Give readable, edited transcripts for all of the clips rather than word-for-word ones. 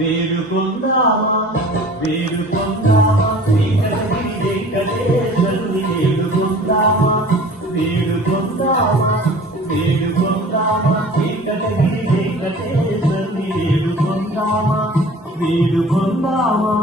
వేడుకొందామా వేడుకొందామా శ్రీకరగిరి వెంకటేశ్వరుని వేడుకొందామా వేడుకొందామా వేడుకొందామా శ్రీకరగిరి వెంకటేశ్వరుని వేడుకొందామా వేడుకొందామా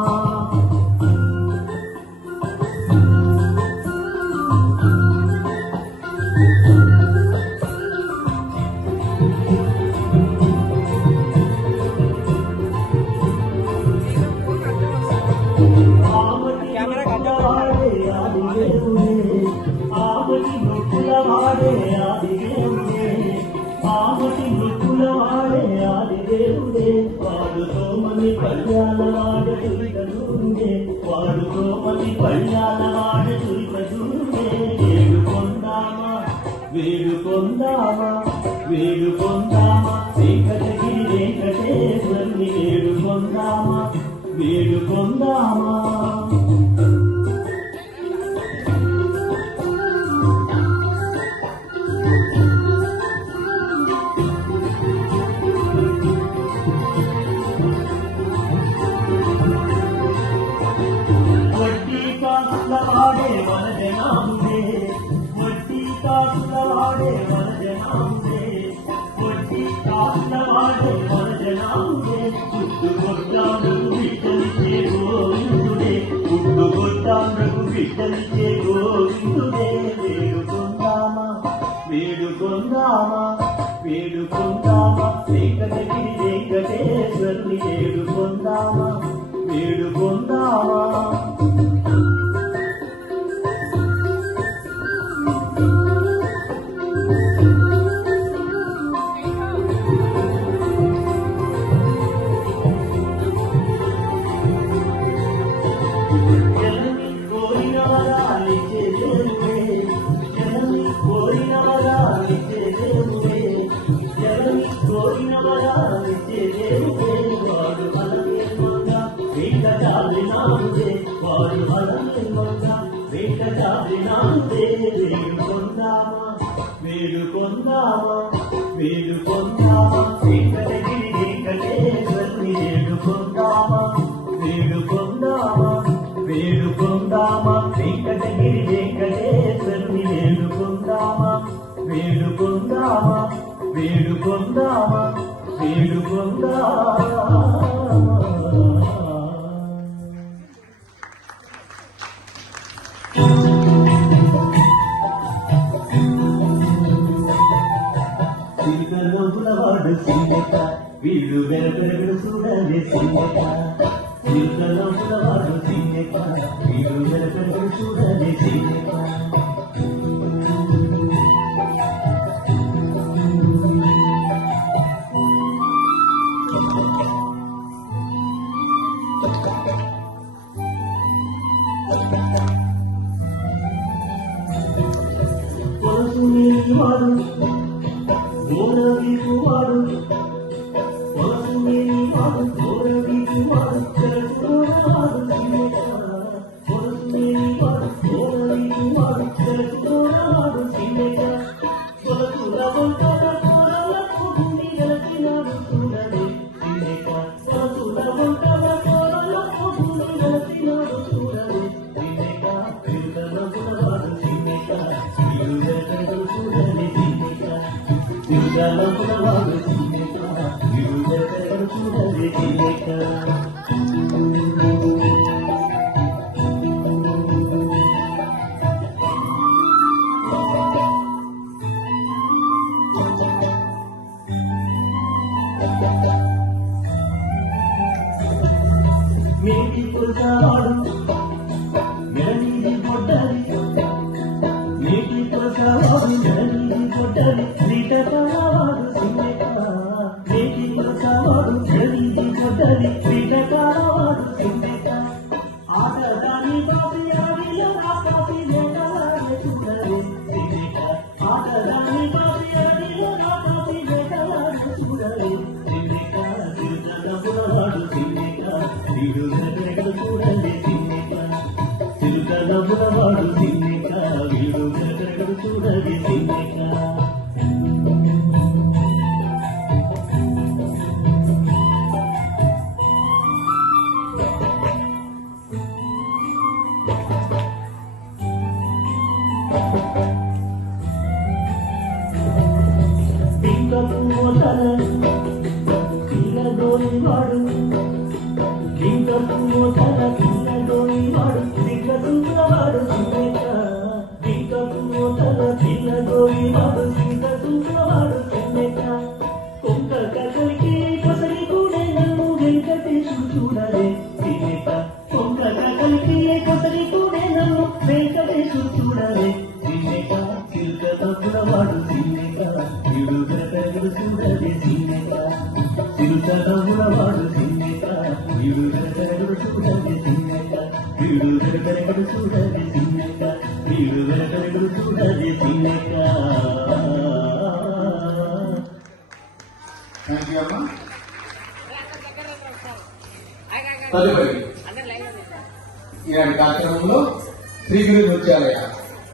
వాడుతో మని కళ్యాణ వాడ చురికూండే వాడుతో మని కళ్యాణ వాడ చురికూండే వేడుకొందామా వేడుకొందామా వేడుకొందామా శ్రీకరగిరి వెంకటేశ్వరుని వేడుకొందామా వేడుకొందామా వాడే వనజనాంబే వడ్డీ కాసుల వాడే వనజనాంబే వడ్డీ కాసుల వాడే వనజనాంబే పుట్టుకొట్టాండ్రకు బిడ్డలిచ్చే గోవిందుడే పుట్టుకొట్టాండ్రకు బిడ్డలిచ్చే గోవిందుడే వేడుకొందామా వేడుకొందామా వేడుకొందామా శ్రీకరగిరి వెంకటేశ్వరుని వేడుకొందామా వేడుకొందామా వేడుకొందామా వేడుకొందామా శ్రీకరగిరి వెంకటేశ్వరుని వేడుకొందామా వేడుకొందామా వేడుకొందామా శ్రీకరగిరి వెంకటేశ్వరుని వేడుకొందామా వేడుకొందామా వేడుకొందామా వేడుకొందామా వాడు సింగట వీడు వెరపెరగడు చూడలే సింగట చిరుకలోపుల వాడు సింగట వీడు వెరపెరగడు చూడలే సింగట వాడు గోరవివాడు వాడు గోరవివాడు చెరుకువాడు సింగట వాడు గోరవివాడు చెరుకువాడు సింగట కొలకుల వంటల కొరలకు భూమి గలచినాడు చూడలే సింగట కొలకుల వంటల కొరలకు భూమి గలచినాడు చూడలే సింగట తిరుగలకులవాడు సింగట తిరుగలకుడు చూడలే సింగట తిరుగలకులవాడు సింగట తిరుగలకుడు చూడలే సింగట మేటి పురుషాడు మెరనీది కొట్టది మేటి పురుషాడు మెరనీది కొట్టది శ్రీటకాలవాడు సింగట మేటి పురుషాడు మెరనీది కొట్టది శ్రీటకాలవాడు సింగట ఆటదాని బాబి ఆడిలో రాకాసి లేకలాగే చూడలే సింగట ఆటదాని బాబి ఆడిలో రాకాసి లేకలాగే చూడలే సింగట తిరుగలపులవాడు సింగట వీడు చూడలే సింగట తిరుగలపులవాడు సింగట వీడు చూడలే సింగట వాడు లింగపు మోతల పిల్లగోని వాడు సిగ్గతుంగవాడు చిన్నక లింగపు మోతల పిల్లగోని వాడు సిగ్గతుంగవాడు చిన్నక కొంక కథలికి కొసరి కూడా నన్ను వెంకటేశు చూడలే చిన్నక కొంక కథలికి కొసరి కూడా నన్ను వెంకటేశు చూడలే చిన్నక చిలుక తప్పులవాడు చిన్నక ఇడు గడగడు చూడలే చిన్నక చిలుక తప్పులవాడు చిన్నక ఇడు గడగడు చూడలే చిన్నక ఇడు గడగడు చూడలే చిన్నక ఇడు గడగడు చూడలే చిన్నక. థ్యాంక్ యూ అమ్మా. తదుపరి ఈనాటి కార్యక్రమంలో శ్రీ గురు నృత్యాలయ